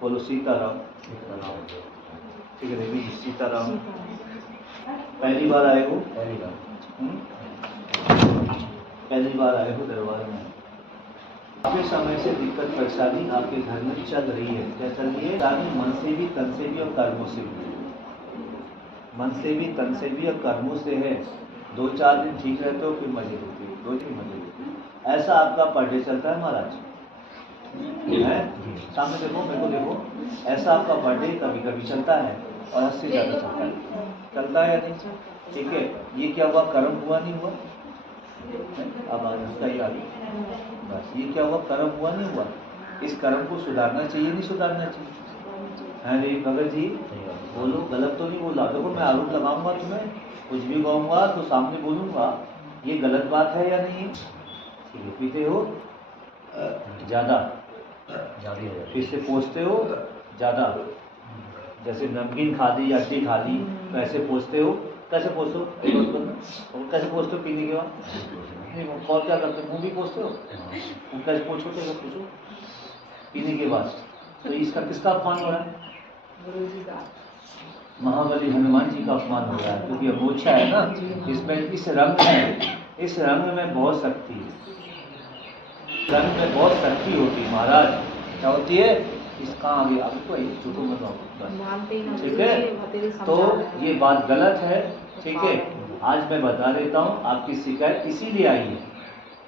बोलो सीताराम। ठीक है देवी जी, सीताराम। पहली बार आए हो? पहली बार आए हो दरबार में। काफी समय से दिक्कत परेशानी आपके घर में चल रही है। क्या चल रही है? मन से भी, तन से भी और कर्मों से भी। मन से भी, तन से भी और कर्मों से है। 2-4 दिन ठीक रहते हो, फिर मजे होती है, 2 दिन मजे होती है। ऐसा आपका पर डे चलता है महाराज है? सामने देखो, मेरे को देखो, ऐसा आपका बर्थडे कभी कभी चलता है और हद से ज़्यादा चलता है या नहीं? ठीक है, ये क्या हुआ? कर्म हुआ नहीं हुआ? अब उसका ही आगे बस, ये क्या हुआ? कर्म हुआ नहीं हुआ? इस कर्म को सुधारना चाहिए नहीं सुधारना चाहिए? है रे भगत जी, बोलो, गलत तो नहीं बोला? देखो मैं आरोप लगाऊंगा तुम्हें, कुछ भी कहूँगा तो सामने बोलूँगा, ये गलत बात है या नहीं? ठीक है, पीते हो ज़्यादा, फिर से पोसते हो ज़्यादा, जैसे नमकीन खा ली या टी खा ली तो ऐसे पोसते हो। कैसे पोसते हो? कैसे पोसते हो पीने के बाद? नहीं, और क्या करते हो? मुँह भी पोसते हो? कैसे पोछो? क्या पूछो पीने के बाद? तो इसका किसका अपमान हो रहा है? महाबली हनुमान जी का अपमान हो रहा है, क्योंकि अमोछा है ना इसमें। इस रंग में बहुत शक्ति है, रंग में बहुत शक्ति होती है महाराज। क्या होती है? इसका आगे आगे तो झूठो मत आओ, ठीक है? तो ये बात गलत है, ठीक है? आज मैं बता देता हूँ, आपकी शिकायत इसीलिए आई है।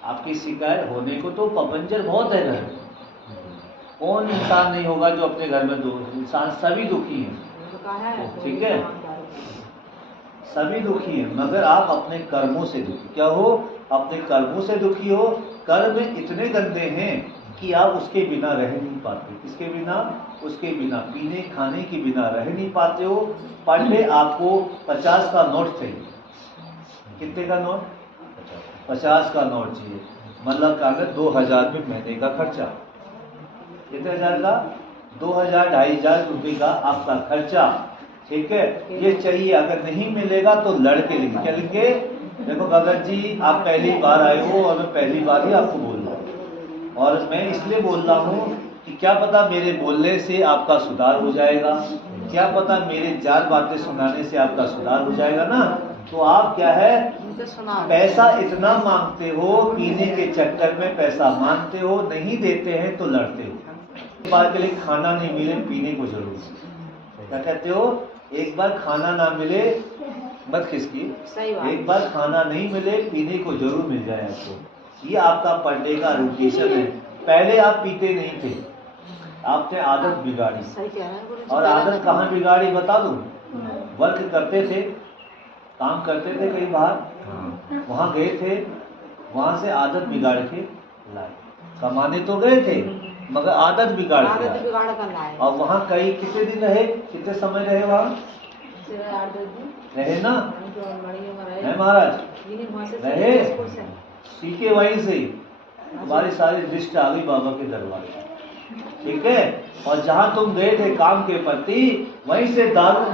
आपकी शिकायत होने को तो पपंजर बहुत है घर में। कौन इंसान नहीं होगा जो अपने घर में दुख? इंसान सभी दुखी हैं, ठीक है? सभी दुखी हैं, मगर आप अपने कर्मों से दुखी। क्या हो? अपने कर्मों से दुखी हो। कर्म इतने गंदे हैं कि आप उसके बिना रह नहीं पाते। किसके बिना? उसके बिना, पीने खाने के बिना रह नहीं पाते हो। पर डे आपको 50 का नोट चाहिए। कितने का नोट? 50 का नोट चाहिए। मतलब क्या है? 2000 में महीने का खर्चा। कितने हजार का? 2000-2500 रुपये का आपका खर्चा, ठीक है? ये चाहिए। अगर नहीं मिलेगा तो लड़के लेंगे। क्या लेंगे? देखो भगत जी, आप पहली बार आए हो और मैं पहली बार ही आपको बोल रहा हूँ, और मैं इसलिए बोल रहा हूँ कि क्या पता मेरे बोलने से आपका सुधार हो जाएगा, क्या पता मेरे 4 बातें सुनाने से आपका सुधार हो जाएगा ना। तो आप क्या है, पैसा इतना मांगते हो, पीने के चक्कर में पैसा मांगते हो, नहीं देते हैं तो लड़ते हो। एक बार के लिए खाना नहीं मिले, पीने को जरूर। क्या कहते हो? एक बार खाना ना मिले मत खिसकी, एक बार खाना नहीं मिले, पीने को जरूर मिल जाए आपको। ये आपका पर डे का रोटेशन है। पहले आप पीते नहीं थे, आपने आदत बिगाड़ी। और आदत कहाँ बिगाड़ी बता दूं? वर्क करते थे, काम करते थे कहीं बाहर, वहां गए थे, वहां से आदत बिगाड़ के लाए। कमाने तो गए थे मगर आदत बिगाड़ के। और वहाँ कई कितने दिन रहे? कितने समय रहे वहाँ? रहे ना? है महाराज? रहे, सीखे वहीं से। हमारी सारी दृष्टि आ गई बाबा के दरबार, ठीक है? और जहाँ तुम गए थे काम के प्रति, वहीं से दारू,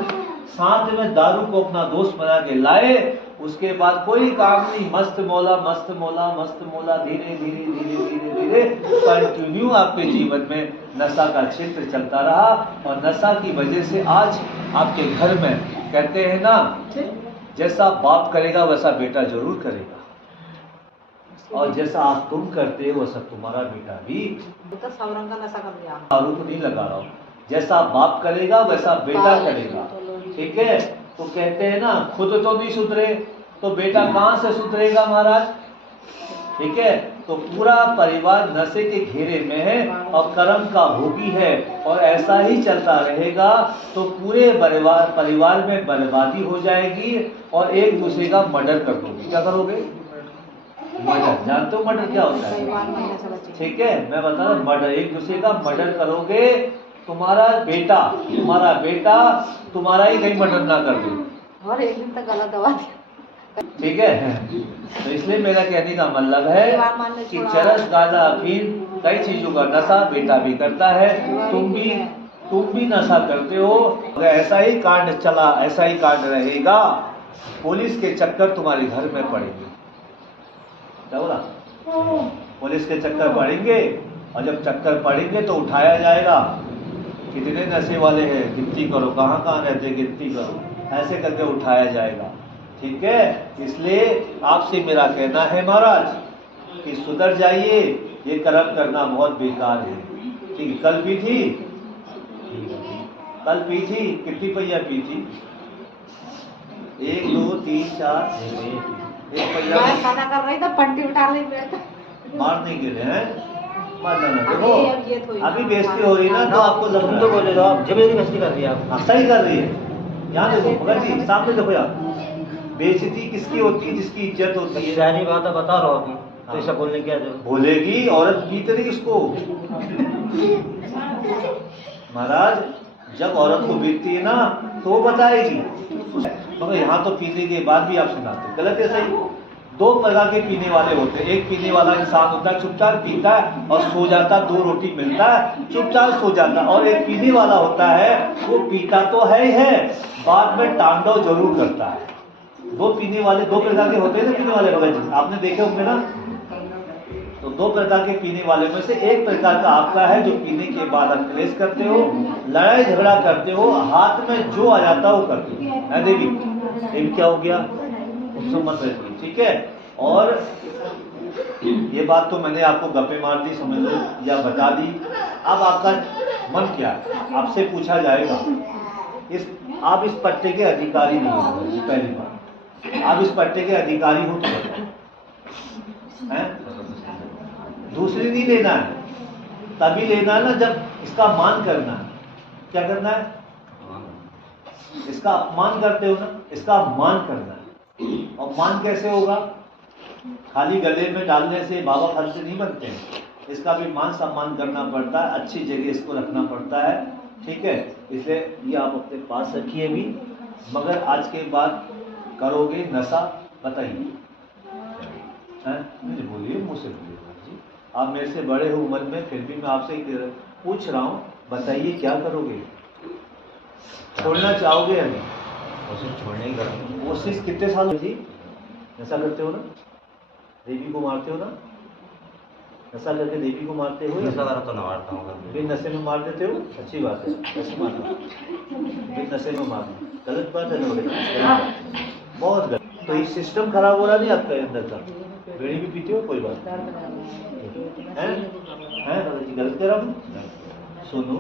साथ में दारू को अपना दोस्त बना के लाए। उसके बाद कोई काम नहीं, मस्त मौला मस्त मौला मस्त मौला। धीरे धीरे धीरे धीरे धीरे कंटिन्यू आपके जीवन में नशा का क्षेत्र चलता रहा, और नशा की वजह से आज आपके घर में, कहते हैं ना, जैसा बाप करेगा वैसा बेटा जरूर करेगा, और जैसा आप तुम करते हो वैसा तुम्हारा बेटा भी। आरोप नहीं लगा रहा हूँ, जैसा बाप करेगा वैसा बेटा करेगा, ठीक है? तो कहते हैं ना, खुद तो नहीं सुधरे तो बेटा कहाँ से सुधरेगा महाराज, ठीक है? तो पूरा परिवार नशे के घेरे में है और कर्म का भोगी है, और ऐसा ही चलता रहेगा तो पूरे परिवार में बर्बादी हो जाएगी, और एक दूसरे का मर्डर कर दोगे। क्या करोगे? मर्डर। जानते हो मर्डर क्या होता है? ठीक है, मैं बता रहा हूँ, मर्डर, एक दूसरे का मर्डर करोगे। तुम्हारा बेटा तुम्हारा ही कहीं मर्डर ना कर दे, और एक दिन तक गलत आवाज, ठीक है? तो इसलिए मेरा कहने का मतलब है कि चरस, गांजा, अफीम, कई चीजों का नशा बेटा भी करता है, तुम भी नशा करते हो। अगर ऐसा ही कांड चला, ऐसा ही कांड रहेगा, पुलिस के चक्कर तुम्हारे घर में पड़ेंगे। क्या बोला? पुलिस के चक्कर पड़ेंगे, और जब चक्कर पड़ेंगे तो उठाया जाएगा, कितने नशे वाले हैं, गिनती करो, कहाँ कहाँ रहते, गिनती करो, ऐसे करके उठाया जाएगा। ठीक है, इसलिए आपसे मेरा कहना है महाराज कि सुधर जाइए, ये कर्म करना बहुत बेकार है। ठीक, कल पी थी, कल पी थी, कितनी पहिया पी थी? 1 2 3 4 एक पहिया खाना कर रही था, पंटी उठा ली मार नहीं गिरे हैं। देखो अभी बेइज्जती हो रही ना, तो आपको तुम तो बोले आप जब मेरी बेइज्जती कर रही है, आप सही कर रही है। यहाँ देखो भगत जी, सामने देखो यार, बेइज्जती किसकी होती है? जिसकी इज्जत होती है। सारी बात बता रहा हूँ, तो ऐसा बोलने क्या जरूरत? बोलेगी औरत पीते रही इसको। महाराज जब औरत को बीतती है ना तो वो बताएगी, मगर यहाँ तो पीने के बाद भी आप सुनाते, गलत है सही? 2 प्रकार के पीने वाले होते हैं। एक पीने वाला इंसान होता है चुपचाप पीता है और सो जाता, 2 रोटी मिलता है चुपचाप सो जाता। और एक पीने वाला होता है, वो पीता तो है ही है, बाद में तांडव जरूर करता है। 2 पीने वाले 2 प्रकार के होते हैं ना पीने वाले, भगत जी आपने देखे होंगे ना। तो 2 प्रकार के पीने वाले में से एक प्रकार का आपका है, जो पीने के बाद आप क्लेश करते हो, लड़ाई झगड़ा करते हो, हाथ में जो आ जाता है वो करते हो। है देवी, क्या हो गया? उससे मत रहती, ठीक है। और ये बात तो मैंने आपको गप्पे मार दी, समझ लो, या बता दी। अब आपका मन क्या है, आपसे पूछा जाएगा। आप इस पट्टे के अधिकारी नहीं हो, पहली बात। आप इस पट्टे के अधिकारी हो तो बताओ, हैं? दूसरी नहीं लेना है, तभी लेना है ना जब इसका मान करना है। क्या करना है? इसका अपमान करते हो ना, इसका मान करना है। और मान कैसे होगा? खाली गले में डालने से बाबा फल नहीं बनते हैं, इसका भी मान सम्मान करना पड़ता है, अच्छी जगह इसको रखना पड़ता है। ठीक है, इसलिए ये आप अपने पास रखिए भी। मगर आज के बाद करोगे नशा, बताइए, मुझे बोलिए, मुझसे बोलिए जी, आप मेरे से बड़े हो उम्र में, फिर भी मैं आपसे पूछ रहा हूँ, बताइए क्या करोगे? छोड़ना चाहोगे या नहीं? कोशिश छोड़ने की करेंगे। कोशिश कितने साल जी? नशा करते हो ना, देवी को मारते हो ना, नशा करके देवी को मारते हो? नशा करा तो ना मारता हूँ, बिन नशे में मार देते हो, अच्छी बात है, ऐसे मारना, बिन नशे में मारना गलत बात है ना, बहुत गलत। तो ये सिस्टम खराब हो रहा नहीं आपका अंदर का? बीड़ी भी पीते हो, कोई बात है, गलत कह रहा हूँ? सुनो,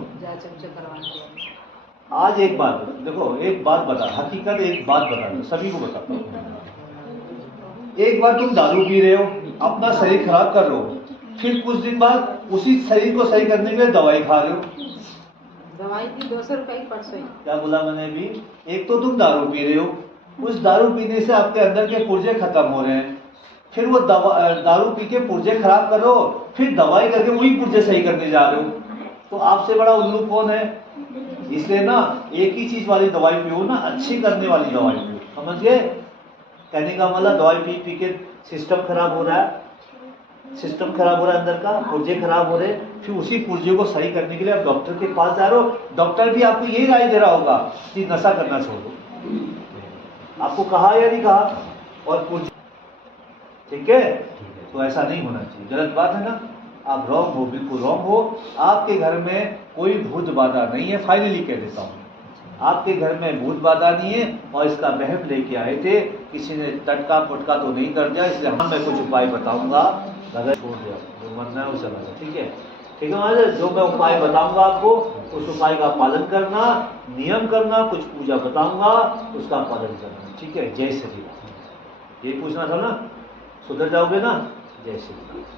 आज एक बात देखो, एक बात बता, हकीकत एक बात बता दो, सभी को बताता हूँ। एक बार तुम दारू पी रहे हो, अपना शरीर खराब कर रहे हो, फिर कुछ दिन बाद उसी शरीर को सही करने के लिए दवाई खा रहे हो। दवाई की 200 रुपए की परसों। क्या बोला मैंने भी? एक तो तुम दारू पी रहे हो, उस दारू पीने से आपके अंदर के पुर्जे खत्म हो रहे हैं, फिर वो दारू पी के पुर्जे खराब कर रहे हो, फिर दवाई करके वही पुर्जे सही करने जा रहे हो। तो आपसे बड़ा उल्लू कौन है? इसलिए ना एक ही चीज वाली दवाई पियो ना, अच्छी करने वाली दवाई पियो, समझ गए? कहने का मतलब दवाई पी पी के सिस्टम खराब हो रहा है, सिस्टम खराब हो रहा है, अंदर का पुर्जे खराब हो रहे, फिर उसी पुर्जे को सही करने के लिए आप डॉक्टर के पास जा रहे हो। डॉक्टर भी आपको यही राय दे रहा होगा कि नशा करना छोड़ो, आपको कहा या नहीं कहा? और पुर्जे, ठीक है, तो ऐसा नहीं होना चाहिए, गलत बात है ना। आप रॉन्ग हो, बिल्कुल रॉन्ग हो। आपके घर में कोई भूत बाधा नहीं है, फाइनली कह देता हूँ, आपके घर में भूत बाधा नहीं है। और इसका वहम लेके आए थे, किसी ने टटका पुटका तो नहीं कर दिया, इसलिए मैं कुछ उपाय बताऊंगा, अगर छोड़ दिया जो मरना है वो चला जाए, ठीक है? ठीक है महाराज, जो मैं उपाय बताऊंगा आपको, उस उपाय का पालन करना, नियम करना, कुछ पूजा बताऊंगा उसका पालन करना, ठीक है? जय श्री राम। ये पूछना था ना, सुधर जाओगे ना? जय श्री राम।